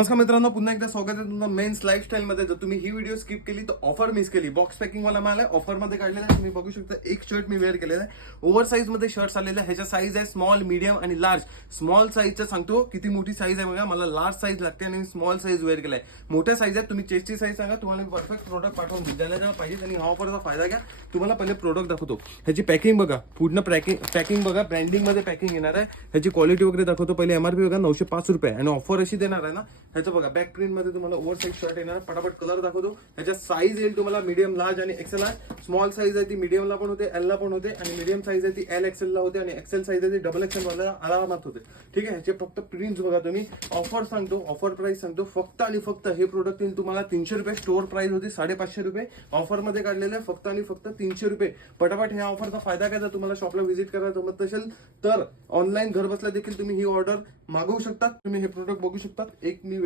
नमस्कार मित्रांनो, पुन्हा एकदा स्वागत आहे तुमचं मेन्स लाईफस्टाईल मध्ये. जर तुम्ही ही व्हिडिओ स्किप केली तर ऑफर मिस केली. बॉक्स पॅकिंग वाला माल आहे, ऑफर मध्ये काढलेला आहे. तुम्ही बघू शकता एक शर्ट मी वेअर केलेला आहे. ओव्हर साईज मध्ये शर्ट्स आलेले आहे. ह्याच्या साईज आहे स्मॉल, मीडियम आणि लार्ज. स्मॉल साईजचं सांगतो किती मोठी साईज आहे बघा. मला लार्ज साईज लागते आणि मी स्मॉल साईज वेअर केलाय. मोठ्या साईज आहे, तुम्ही चेस्टची साईज सांगा, तुम्हाला मी परफेक्ट प्रोडक्ट पाठवून देईल. ज्याला पाहिजे आणि हा ऑफरचा फायदा घ्या. तुम्हाला पहिले प्रोडक्ट दाखवतो. ह्याची पॅकिंग बघा, पूर्ण पॅकिंग बघा, ब्रँडिंग मध्ये पॅकिंग येणार आहे. ह्याची क्वालिटी वगैरे दाखवतो. पहिले एमआरपी बघा 905 रुपये आणि ऑफर अशी देणार आहे ना. ह्याचं बघा बॅक प्रिंट मध्ये तुम्हाला ओव्हर साईज शर्ट येणार. पटापट कलर दाखवतो. ह्याच्या साईज येईल तुम्हाला मीडियम, लार्ज आणि एक्सेल लार्ज. स्मॉल साईज आहे ती मीडियमला पण होते, एल ला पण होते आणि मीडियम साईज आहे ती एल एक्सेल ला होते आणि एक्सेल साईज आहे ती डबल एक्सेल वाला आरामात होते. ठीक आहे, ह्याचे फक्त प्रिंट्स बघा तुम्ही. ऑफर सांगतो, ऑफर प्राइस सांगतो. फक्त आणि फक्त हे प्रोडक्ट येईल तुम्हाला 300 रुपये. स्टोर प्राइस होती 550 रुपये. ऑफर मध्ये काढलेले फक्त आणि फक्त 300 रुपये. पटापट ह्या ऑफरचा फायदा घ्या. जर तुम्हाला शॉपला व्हिजिट करायला जमत असेल तर ऑनलाईन घर बसल्या देखील तुम्ही ही ऑर्डर मागवू शकता. तुम्ही हे प्रोडक्ट बघू शकता. एक मी